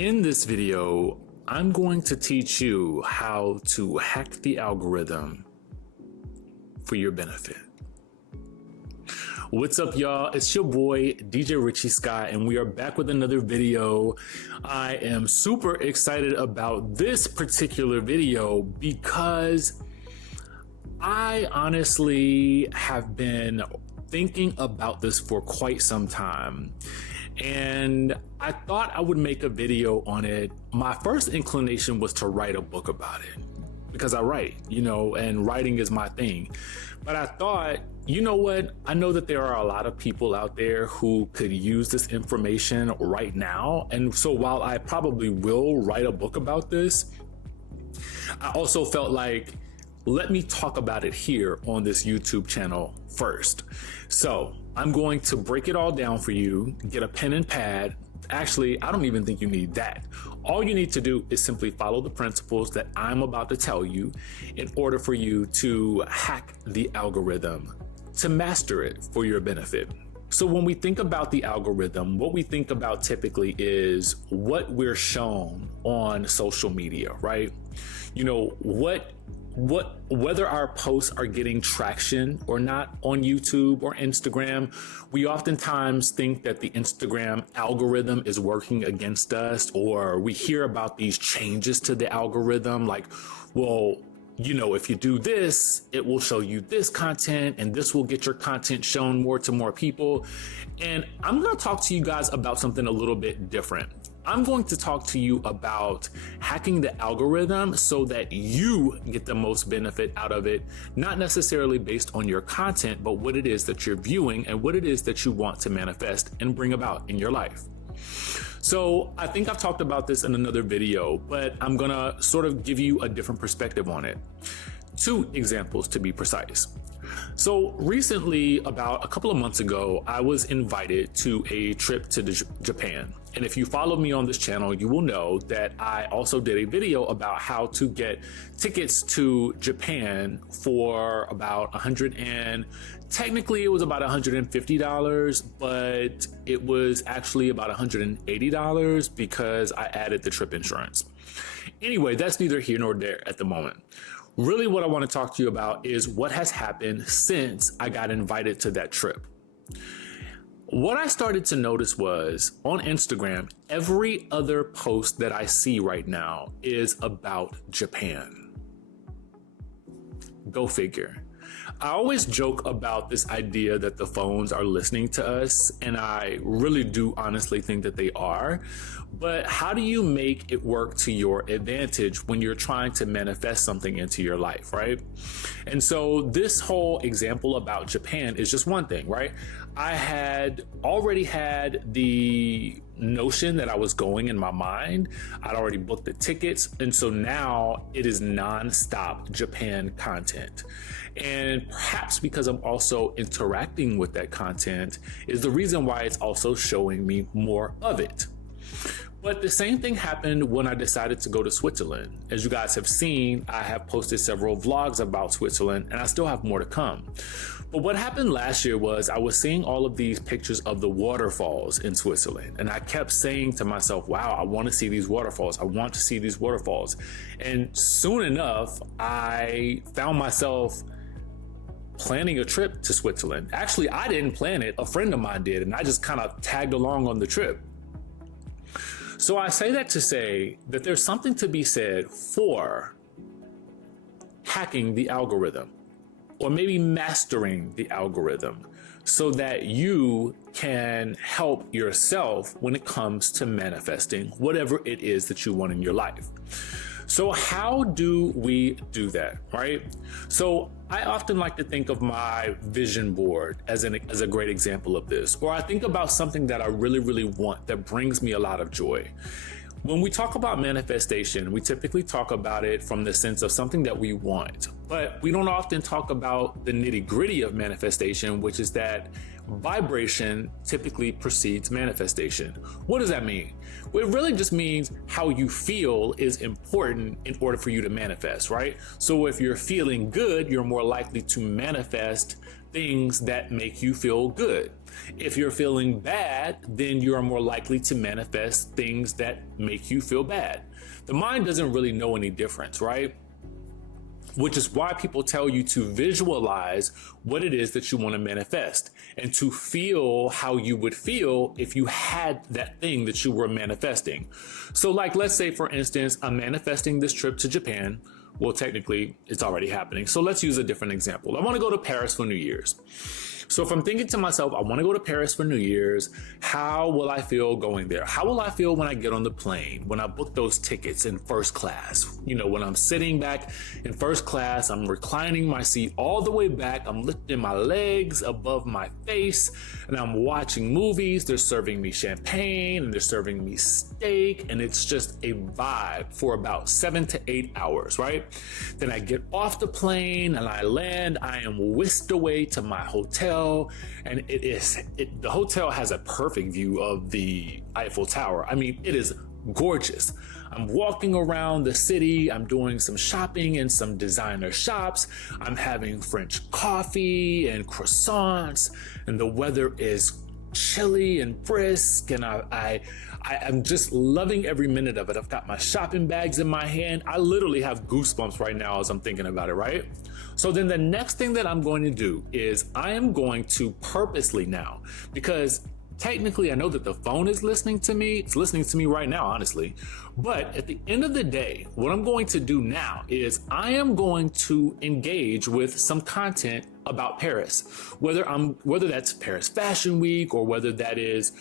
In this video, I'm going to teach you how to hack the algorithm for your benefit. What's up, y'all? It's your boy, DJ Richie Scott, and we are back with another video. I am super excited about this particular video because I honestly have been thinking about this for quite some time. And I thought I would make a video on it. My first inclination was to write a book about it because I write, and writing is my thing. But I thought, you know what? I know that there are a lot of people out there who could use this information right now. And so while I probably will write a book about this, I also felt like, let me talk about it here on this YouTube channel first. So I'm going to break it all down for you, get a pen and pad. Actually, I don't even think you need that. All you need to do is simply follow the principles that I'm about to tell you in order for you to hack the algorithm, to master it for your benefit. So when we think about the algorithm, what we think about typically is what we're shown on social media, right? Whether our posts are getting traction or not on YouTube or Instagram, we oftentimes think that the Instagram algorithm is working against us, or we hear about these changes to the algorithm like, well, if you do this, it will show you this content and this will get your content shown more to more people. And I'm going to talk to you guys about something a little bit different. I'm going to talk to you about hacking the algorithm so that you get the most benefit out of it, not necessarily based on your content, but what it is that you're viewing and what it is that you want to manifest and bring about in your life. So I think I've talked about this in another video, but I'm gonna sort of give you a different perspective on it. 2 examples to be precise. So recently, about a couple of months ago, I was invited to a trip to Japan. And if you follow me on this channel, you will know that I also did a video about how to get tickets to Japan for about technically it was about $150, but it was actually about $180 because I added the trip insurance. Anyway, that's neither here nor there at the moment. Really, what I want to talk to you about is what has happened since I got invited to that trip. What I started to notice was on Instagram, every other post that I see right now is about Japan. Go figure. I always joke about this idea that the phones are listening to us, and I really do honestly think that they are. But how do you make it work to your advantage when you're trying to manifest something into your life, right? And so this whole example about Japan is just one thing, right? I had already had the notion that I was going in my mind. I'd already booked the tickets. And so now it is nonstop Japan content. And perhaps because I'm also interacting with that content is the reason why it's also showing me more of it. But the same thing happened when I decided to go to Switzerland. As you guys have seen, I have posted several vlogs about Switzerland, and I still have more to come. But what happened last year was I was seeing all of these pictures of the waterfalls in Switzerland. And I kept saying to myself, wow, I want to see these waterfalls. I want to see these waterfalls. And soon enough, I found myself planning a trip to Switzerland. Actually, I didn't plan it. A friend of mine did, and I just kind of tagged along on the trip. So I say that to say that there's something to be said for hacking the algorithm, or maybe mastering the algorithm, so that you can help yourself when it comes to manifesting whatever it is that you want in your life. So how do we do that, right? So I often like to think of my vision board as a great example of this, or I think about something that I really, really want that brings me a lot of joy. When we talk about manifestation, we typically talk about it from the sense of something that we want, but we don't often talk about the nitty-gritty of manifestation, which is that vibration typically precedes manifestation. What does that mean? Well, it really just means how you feel is important in order for you to manifest, right? So if you're feeling good, you're more likely to manifest things that make you feel good. If you're feeling bad, then you are more likely to manifest things that make you feel bad. The mind doesn't really know any difference, right? Which is why people tell you to visualize what it is that you want to manifest and to feel how you would feel if you had that thing that you were manifesting. So like, let's say for instance, I'm manifesting this trip to Japan. Well, technically it's already happening. So let's use a different example. I want to go to Paris for New Year's. So if I'm thinking to myself, I want to go to Paris for New Year's, how will I feel going there? How will I feel when I get on the plane, when I book those tickets in first class? You know, when I'm sitting back in first class, I'm reclining my seat all the way back, I'm lifting my legs above my face, and I'm watching movies. They're serving me champagne and they're serving me steak, and it's just a vibe for about 7 to 8 hours, right? Then I get off the plane and I land. I am whisked away to my hotel. And the hotel has a perfect view of the Eiffel Tower. I mean, it is gorgeous. I'm walking around the city. I'm doing some shopping in some designer shops. I'm having French coffee and croissants, and the weather is chilly and brisk, and I'm just loving every minute of it. I've got my shopping bags in my hand. I literally have goosebumps right now as I'm thinking about it, right? So then the next thing that I'm going to do is I am going to purposely now, because technically I know that the phone is listening to me. It's listening to me right now, honestly. But at the end of the day, what I'm going to do now is I am going to engage with some content about Paris, whether that's Paris Fashion Week or whether that is,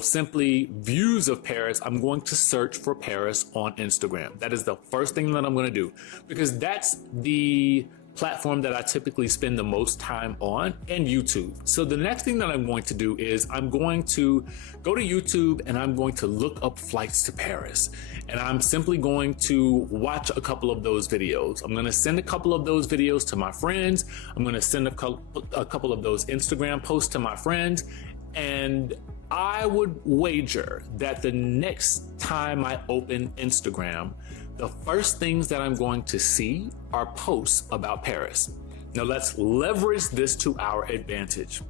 simply views of Paris. I'm going to search for Paris on Instagram. That is the first thing that I'm going to do, because that's the platform that I typically spend the most time on, and YouTube. So the next thing that I'm going to do is I'm going to go to YouTube and I'm going to look up flights to Paris. And I'm simply going to watch a couple of those videos. I'm going to send a couple of those videos to my friends. I'm going to send a couple of those Instagram posts to my friends. And I would wager that the next time I open Instagram, the first things that I'm going to see are posts about Paris. Now let's leverage this to our advantage,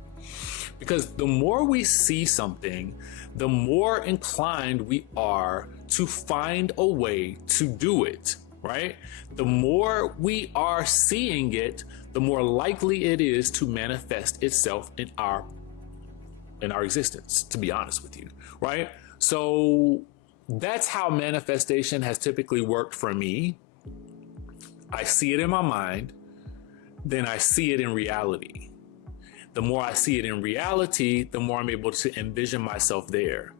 because the more we see something, the more inclined we are to find a way to do it, right? The more we are seeing it, the more likely it is to manifest itself in our existence, to be honest with you, right? So that's how manifestation has typically worked for me. I see it in my mind, then I see it in reality. The more I see it in reality, the more I'm able to envision myself there.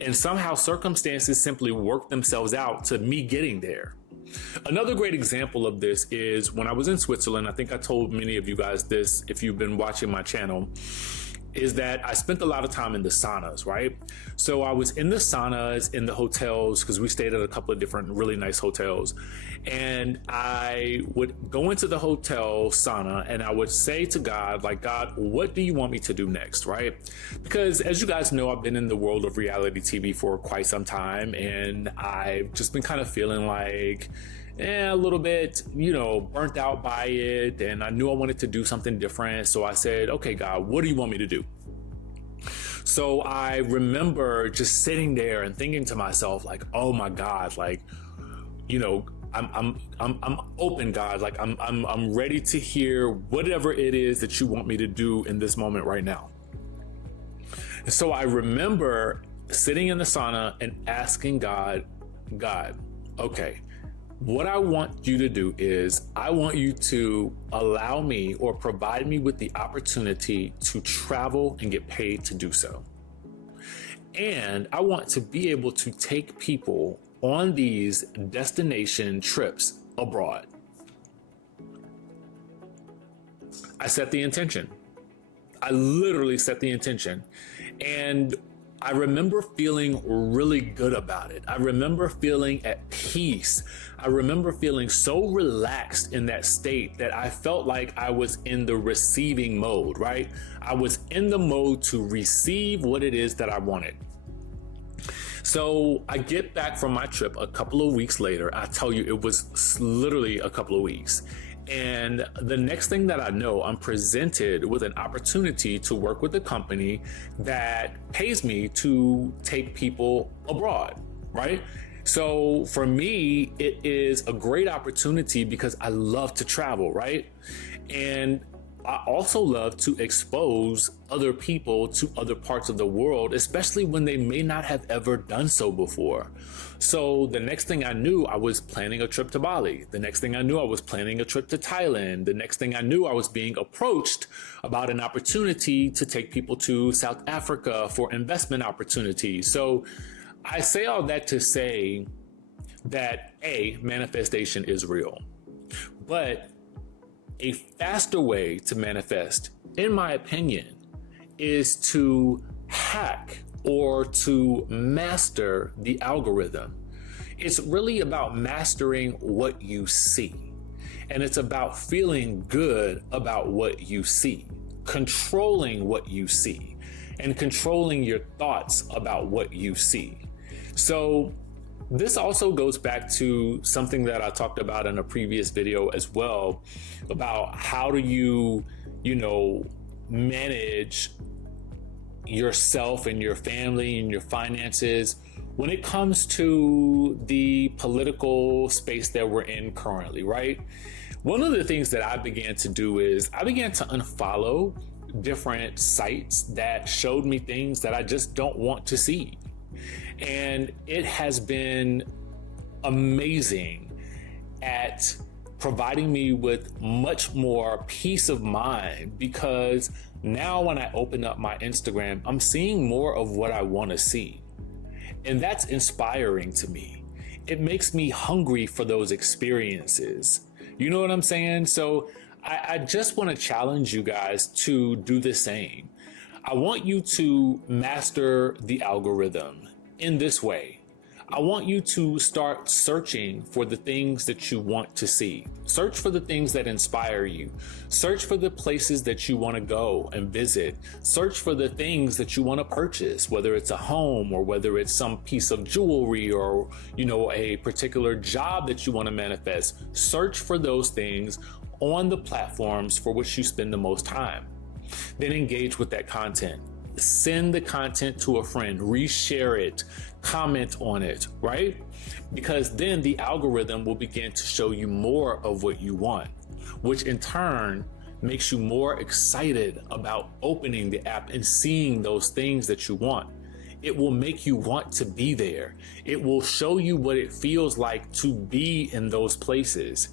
And somehow circumstances simply work themselves out to me getting there. Another great example of this is when I was in Switzerland. I think I told many of you guys this if you've been watching my channel, is that I spent a lot of time in the saunas, right? So I was in the saunas, in the hotels, because we stayed at a couple of different really nice hotels. And I would go into the hotel sauna and I would say to God, like, God, what do you want me to do next, right? Because as you guys know, I've been in the world of reality TV for quite some time, and I've just been kind of feeling like, a little bit, burnt out by it. And I knew I wanted to do something different. So I said, okay, God, what do you want me to do? So I remember just sitting there and thinking to myself, like, oh my God, like, I'm open, God. Like I'm ready to hear whatever it is that you want me to do in this moment right now. And so I remember sitting in the sauna and asking God, okay, what I want you to do is I want you to allow me or provide me with the opportunity to travel and get paid to do so. And I want to be able to take people on these destination trips abroad. I set the intention. I literally set the intention. And I remember feeling really good about it. I remember feeling at peace. I remember feeling so relaxed in that state that I felt like I was in the receiving mode, right? I was in the mode to receive what it is that I wanted. So I get back from my trip a couple of weeks later. I tell you, it was literally a couple of weeks. And the next thing that I know, I'm presented with an opportunity to work with a company that pays me to take people abroad, right? So for me, it is a great opportunity because I love to travel, right? And I also love to expose other people to other parts of the world, especially when they may not have ever done so before. So the next thing I knew, I was planning a trip to Bali. The next thing I knew, I was planning a trip to Thailand. The next thing I knew, I was being approached about an opportunity to take people to South Africa for investment opportunities. So I say all that to say that manifestation is real, but a faster way to manifest, in my opinion, is to hack or to master the algorithm. It's really about mastering what you see. And it's about feeling good about what you see, controlling what you see, and controlling your thoughts about what you see. So this also goes back to something that I talked about in a previous video as well, about how do you manage yourself and your family and your finances when it comes to the political space that we're in currently, right? One of the things that I began to do is I began to unfollow different sites that showed me things that I just don't want to see. And it has been amazing at providing me with much more peace of mind, because now when I open up my Instagram, I'm seeing more of what I want to see. And that's inspiring to me. It makes me hungry for those experiences. You know what I'm saying? So I just want to challenge you guys to do the same. I want you to master the algorithm in this way. I want you to start searching for the things that you want to see. Search for the things that inspire you. Search for the places that you want to go and visit. Search for the things that you want to purchase, whether it's a home or whether it's some piece of jewelry or, a particular job that you want to manifest. Search for those things on the platforms for which you spend the most time. Then engage with that content. Send the content to a friend, reshare it, comment on it, right? Because then the algorithm will begin to show you more of what you want, which in turn makes you more excited about opening the app and seeing those things that you want. It will make you want to be there. It will show you what it feels like to be in those places.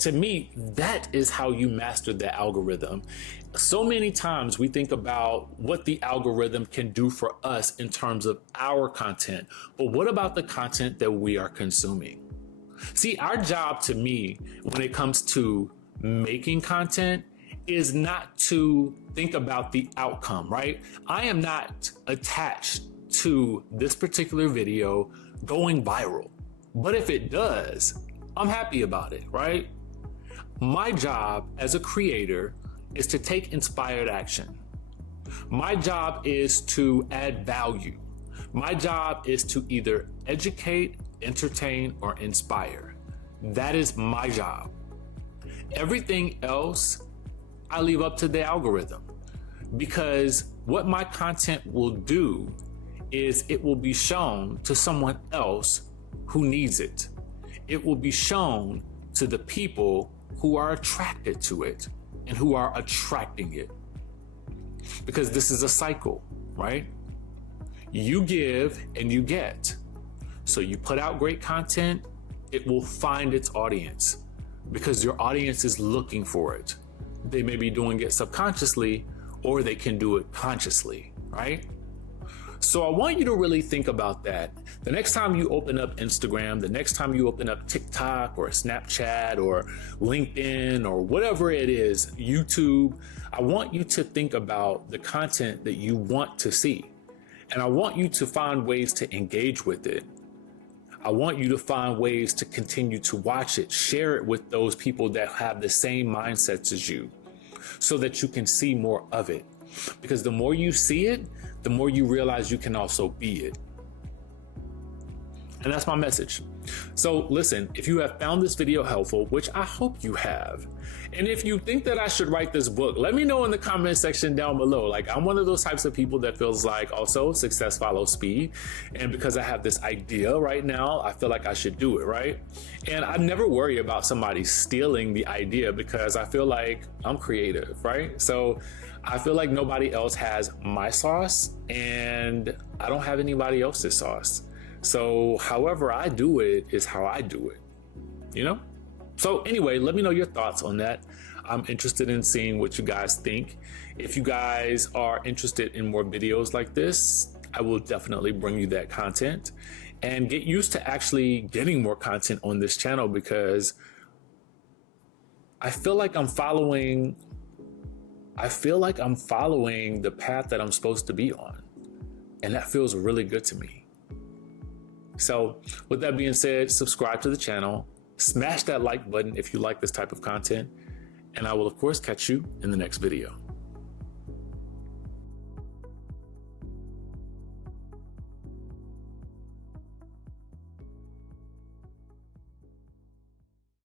To me, that is how you master the algorithm. So many times we think about what the algorithm can do for us in terms of our content, but what about the content that we are consuming? See, our job, to me, when it comes to making content, is not to think about the outcome, right? I am not attached to this particular video going viral, but if it does, I'm happy about it, right? My job as a creator is to take inspired action. My job is to add value. My job is to either educate, entertain, or inspire. That is my job. Everything else, I leave up to the algorithm, because what my content will do is it will be shown to someone else who needs it. It will be shown to the people who are attracted to it and who are attracting it. Because this is a cycle, right? You give and you get. So you put out great content, it will find its audience because your audience is looking for it. They may be doing it subconsciously or they can do it consciously, right? So I want you to really think about that. The next time you open up Instagram, the next time you open up TikTok or Snapchat or LinkedIn or whatever it is, YouTube, I want you to think about the content that you want to see. And I want you to find ways to engage with it. I want you to find ways to continue to watch it, share it with those people that have the same mindsets as you, so that you can see more of it. Because the more you see it, the more you realize you can also be it. And that's my message. So listen, if you have found this video helpful, which I hope you have, and if you think that I should write this book, let me know in the comment section down below. Like, I'm one of those types of people that feels like also success follows speed. And because I have this idea right now, I feel like I should do it, right? And I never worry about somebody stealing the idea because I feel like I'm creative, right? So I feel like nobody else has my sauce and I don't have anybody else's sauce. So however I do it is how I do it, you know? So anyway, let me know your thoughts on that. I'm interested in seeing what you guys think. If you guys are interested in more videos like this, I will definitely bring you that content, and get used to actually getting more content on this channel, because I feel like I'm following the path that I'm supposed to be on. And that feels really good to me. So with that being said, subscribe to the channel, smash that like button if you like this type of content, and I will of course catch you in the next video.